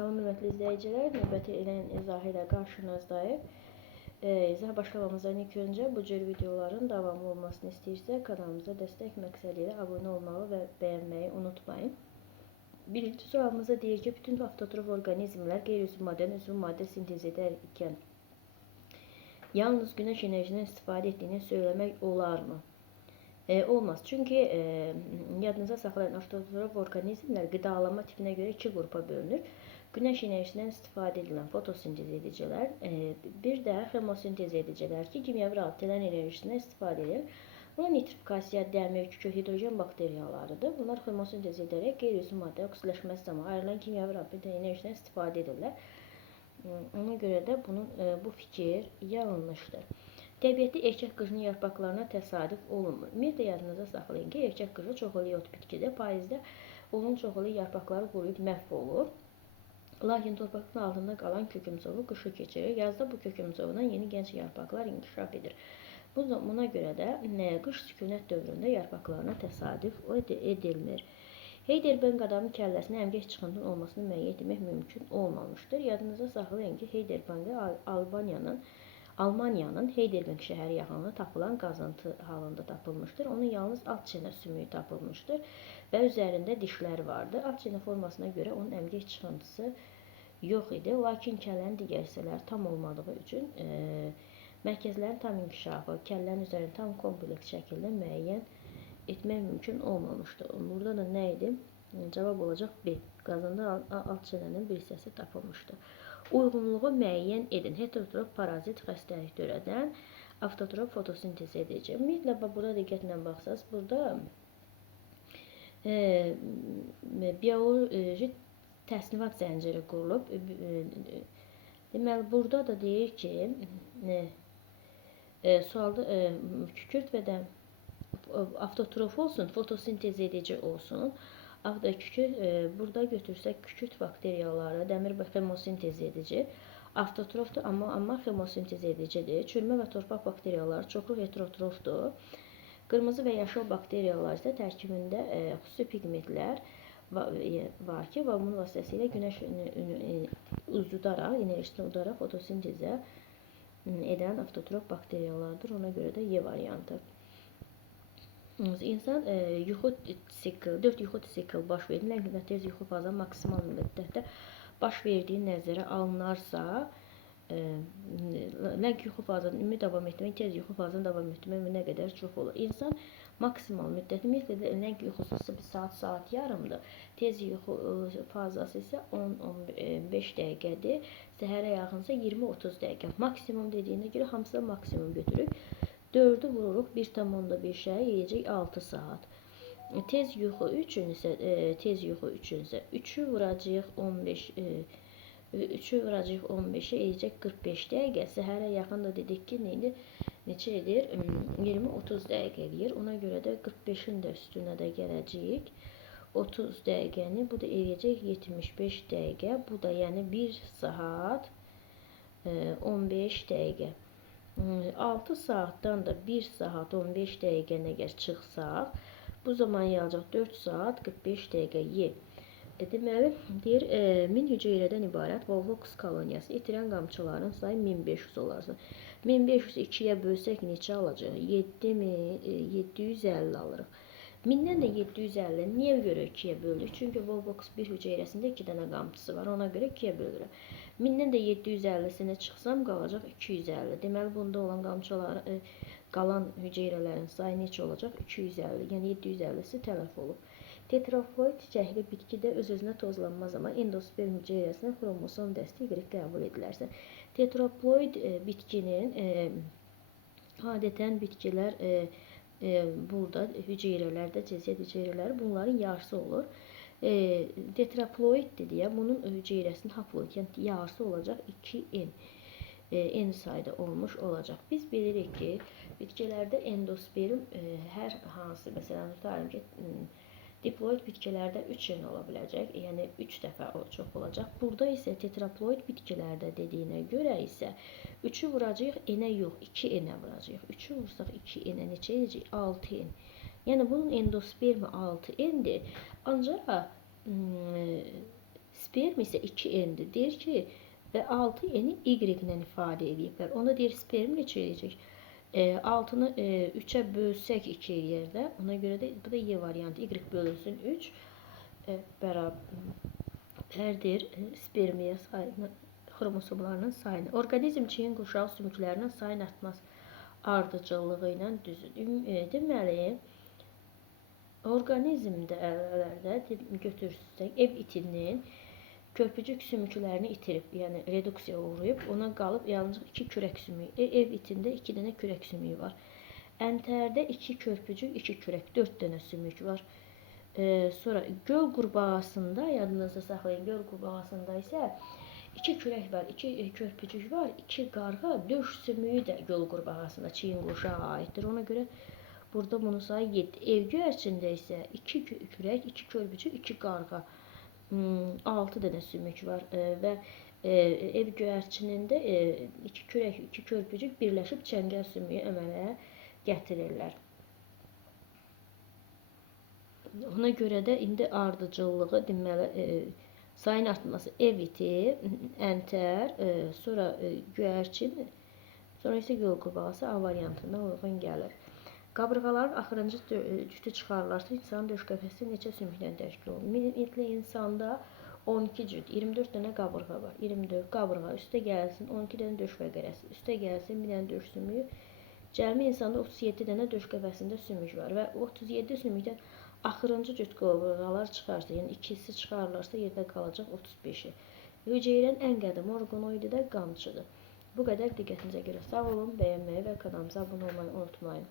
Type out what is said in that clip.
Salam hörmətli izləyicilər, növbəti izahı ilə qarşınızdayıq. İzaha başlamamızdan ilk öncə bu cür videoların davamlı olmasını istəyirsə, kanalımıza dəstək məqsədi ilə abunə olmağı və bəyənməyi unutmayın. Birinci sualımızda deyir ki, bütün avtotrof orqanizmlər qeyri-üzv maddə, üzv maddə sintez edərkən yalnız günəş enerjisindən istifadə etdiyini söyləmək olarmı? Olmaz. Çünki yadınıza saxlayın, avtotrof orqanizmlər qidalanma tipinə görə iki qrupa bölünür. Günəş enerjisindən istifadə edilən fotosintez edicilər, bir də xemosintez edicilər ki, kimyəvi rabitələrin enerjisindən istifadə edir. Bunlar nitrifikasiya, dəmir, kükürt, hidrogen bakteriyalarıdır. Bunlar xemosintez edərək qeyri-üzv maddə oksidalaşması zamanı ayrılan kimyəvi rabitə enerjisindən istifadə edirlər. Ona görə də bu fikir yanlışdır. Təbiətdə erkək qıcının yarpaqlarına təsadüf olunmur. Ümumiyyətlə yadınıza saxlayın ki, erkək qıcı çoxulu ot bitkidir. Payızda onun çoxulu yarpaqları quruyub məhv olur. Lakin torpağın altında qalan kökümzovu qışı keçirir. Yazda bu kökümzovdan yeni gənc yarpaqlar inkişaf edir. Buna görə də qış sükunət dövründə yarpaqlarına təsadüf edilmir. Heidelberg adamın kəlləsinə əmgək çıxıntının olmasını müəyyən etmək mümkün olmamışdır. Yadınıza saxlayın ki, Heidelberg Almaniyanın Heidelberg şəhəri yaxınlığında tapılan qazıntı halında tapılmışdır. Onun yalnız alt çənə sümüyü tapılmışdır və üzərində dişlər vardı. Alt çənə formasına görə onun əmgək çıxıntısı yox idi. Lakin kəllənin digər hissələri tam olmadığı üçün mərkəzlərin tam inkişafı, kəllənin üzərində tam kompleks şəkildə müəyyən etmək mümkün olmamışdır. Burada da nə idi? Cavab olacaq B. Qazında alt çənənin bir hissəsi tapılmışdır. Uyğunluğu müəyyən edin. Heterotrof parazit xəstəlik törədən avtotrof fotosintez edici. Ümumiyyətlə, burada diqqətlə baxsaq, burada bioloji təsnivat zənciri qurulub. Deməli, burada da deyir ki, sualda kükürt və də avtotrof olsun, fotosintez edici olsun. Burada götürsək kükürt bakteriyaları, dəmir xemosintez edici, avtotrofdur, amma xemosintez edicidir. Çürümə və torpaq bakteriyaları çoxlu heterotrofdur. Qırmızı və yaşıl bakteriyalar isə tərkibində xüsusi pigmentlər var ki, və bunun vasitəsilə günəş enerjisini udaraq fotosintezə edən avtotrof bakteriyalardır. Ona görə də Y variantı. İnsan 4 yuxu sikl baş verir. Ləng və tez yuxu fazı maksimal müddətdə baş verdiyi nəzərə alınarsa, ləng yuxu fazının ümumi davam etmək, tez yuxu fazının davam etmək nə qədər çox olur. İnsan maksimal müddəti, ümumiyyətlə ləng yuxusu bir saat yarımdır. Tez yuxu fazası isə 10-15 dəqiqədir. Səhərə yaxınsa 20-30 dəqiqə. Maksimum dediyinə görə hamısı da maksimum götürürük. 4'ü vururuq, 1,1 şey yiyəcək 6 saat. Tez yuxu üçün isə 3'ü vuracaq 15'e yiyəcək 45 dəqiqə. Səhərə yaxın da dedik ki, neçə edir? 20-30 dəqiqə eləyir. Ona görə də 45'in də üstünə də gələcəyik. 30 dəqiqəni, bu da eləyəcək 75 dəqiqə. Bu da yəni 1 saat 15 dəqiqə. 6 saatdan da 1 saat 15 dəqiqə əgər çıxsaq, bu zaman yalacaq 4 saat 45 dəqiqə Y. Deməli, deyir, 1000 hüceyrədən ibarət Volvox koloniyası itirən qamçıların sayı 1500 olarsa. 1500 2-yə bölsək neçə alacaq? 750 alırıq. 1000-dən də 750, niyə görə 2-yə bölürük? Çünki Volvox bir hüceyrəsində 2 dənə qamçısı var, ona görə 2-yə bölürük. 1000-dən də 750-sinə çıxsam qalacaq 250. Deməli, bunda olan qalan hüceyrələrin sayı neçə olacaq? 250. Yəni 750-si tələf olub. Tetraploid çiçəkli bitkidə öz-özünə tozlanmaz, amma endosperm hüceyrəsinə xromosom dəsti Y qəbul edilərsə. Tetraploid bitkinin adətən bitkilər burada hüceyrələrdə, cəziyyət hüceyrələri bunların yarısı olur. Tetraploid deyə bunun hüceyrəsinin haploid, yəni yarısı olacaq 2N. N sayda olmuş olacaq. Biz bilirik ki, bitkilərdə endosperm hər hansı, məsələn, tutarım ki, diploid bitkilərdə 3N ola biləcək, yəni 3 dəfə çox olacaq. Burada isə tetraploid bitkilərdə dediyinə görə isə 3'ü vuracaq N-ə yox, 2N-ə vuracaq. 3'ü vursaq 2N-ə neçə edəcək? 6N. Yəni bunun endospermi 6N-dir. Ancaq Sperm isə 2N'dir. Deyir ki, və 6N'i Y ilə ifadə ediblər. Onda deyir sperm neçə edəcək? 6-nı 3-ə bölsək 2 yerdə. Ona görə də bu da Y variantı. Y bölünsün 3 bərabərdir spermiya sayını, xromosomlarının sayını. Orqanizm çiyin qurşağı sümüklərinin sayın artması ardıcıllığı ilə düzülür. Deməli, orqanizmdə əvvəllərdə götürsək, ev itinin körpücük sümüklərini itirib, yəni reduksiya uğrayıb, ona qalıb yalnız 2 kürək sümüyü. Ev itində 2 dənə kürək sümüyü var. Əntərdə 2 körpücük, 2 kürək, 4 dənə sümük var. Sonra göl qurbağasında, yadınızda saxlayın, göl qurbağasında isə 2 kürək var, 2 körpücük var, 2 qarğa, 4 sümüyü də göl qurbağasında çiyin qurşağa aiddir. Ona görə burada bunun sayı 7. Ev göyərçində isə 2 kürək, 2 körpücük, 2 qarğa, 6 dənə sümük var və ev göyərçinində 2 kürək, 2 körpücük birləşib çəngəl sümüyü əmələ gətirirlər. Ona görə də indi ardıcıllığı deməli sayın artması ev iti, əntər, sonra göyərçin, sonra isə göl qurbağası A variantına uyğun gəlir. Qabırğaların axırıncı cütü çıxarılarsa, insanın döş qəfəsi neçə sümükdən təşkil olunur? Ümumiyyətlə, insanda 12 cüt, 24 dənə qabırğa var. 24 qabırğa, üstə gəlsin 12 dənə döş qəfəsi, üstə gəlsin 1 dənə döş sümüyü. Cəmi insanda 37 dənə döş qəfəsində sümük var və 37 sümükdən axırıncı cüt qabırğalar çıxarsa, yəni ikisi çıxarılarsa, yerdə qalacaq 35-i. Hüceyrənin ən qədim orqanoidi də qamçıdır. Bu qədər diqqətinizə görə sağ olun, bəyənməyi və kanalımıza abunə olmayı unutmayın.